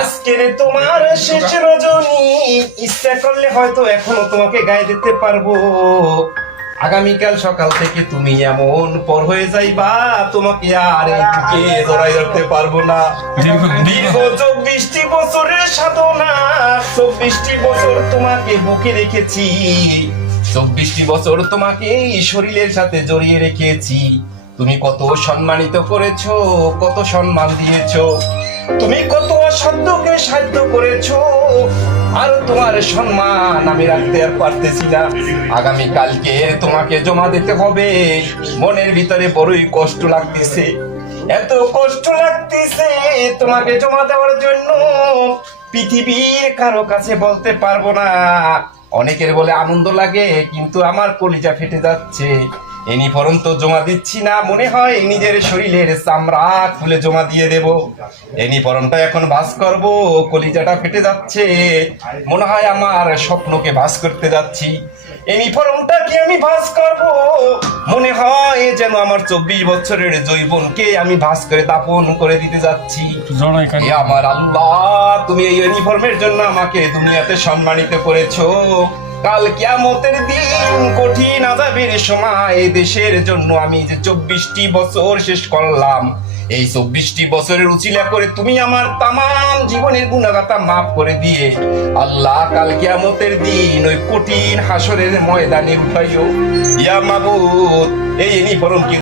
আজকের তোমার শেষ রজনী, ইচ্ছা করলে হয়তো এখনো তোমাকে গায়ে দিতে পারবো। আগামীকাল সকাল থেকে তুমি এমন পর হয়ে যাইবা, তোমাকে আর কে জড়াই ধরতে পারবো না। দীর্ঘ 24টি বছরের সাধনা, 24টি বছর তোমাকে বুকে রেখেছি, 24টি বছর তোমাকে এই শরীরের সাথে জড়িয়ে রেখেছি। তুমি কত সম্মানিত করেছো, কত সম্মান দিয়েছো, তুমি কত অসাধ্যকে সাধ্য করেছো, আর তোমার সম্মান আমি রাখতে আর পারতেছি না। আগামী কালকে তোমাকে জমা দিতে হবে। মনের ভিতরে বড়ই কষ্ট লাগতেছে, এত কষ্ট লাগতেছে তোমাকে জমা দেওয়ার জন্য, পৃথিবীর কারো কাছে বলতে পারবো না। অনেকের বলে আনন্দ লাগে, কিন্তু আমার কলিজা ফেটে যাচ্ছে। ইউনিফর্ম তো জমা দিচ্ছি না, মনে হয় নিজের শরীরের চামড়া খুলে জমা দিয়ে দেব। ইউনিফর্মটা এখন ভাঁজ করব, কলিজাটা ফেটে যাচ্ছে, মনে হয় আমার স্বপ্নকে ভাঁজ করতে যাচ্ছি। ইউনিফর্মটা কি আমি ভাঁজ করব, মনে হয় যেন আমার 24 বছরের যৌবনকে আমি ভাঁজ করে দাফন করে দিতে যাচ্ছি। এ আমার আল্লাহ, তুমি এই ইউনিফর্মের জন্য আমাকে দুনিয়াতে সম্মানিত করেছো। কাল কিয়ামতের দিন কঠিন আযাবের সময় দেশের জন্য আমি যে 24টি বছর শেষ করলাম, এই 24টি বছরের উছিলা করে তুমি আমার তামাম জীবনের গুনাহগাতা মাফ করে দিয়ে আল্লাহ কাল কিয়ামতের দিন ওই কঠিন হাসরের ময়দানে উঠাইও। ইয়া মাবুদ, এই ইউনিফর্ম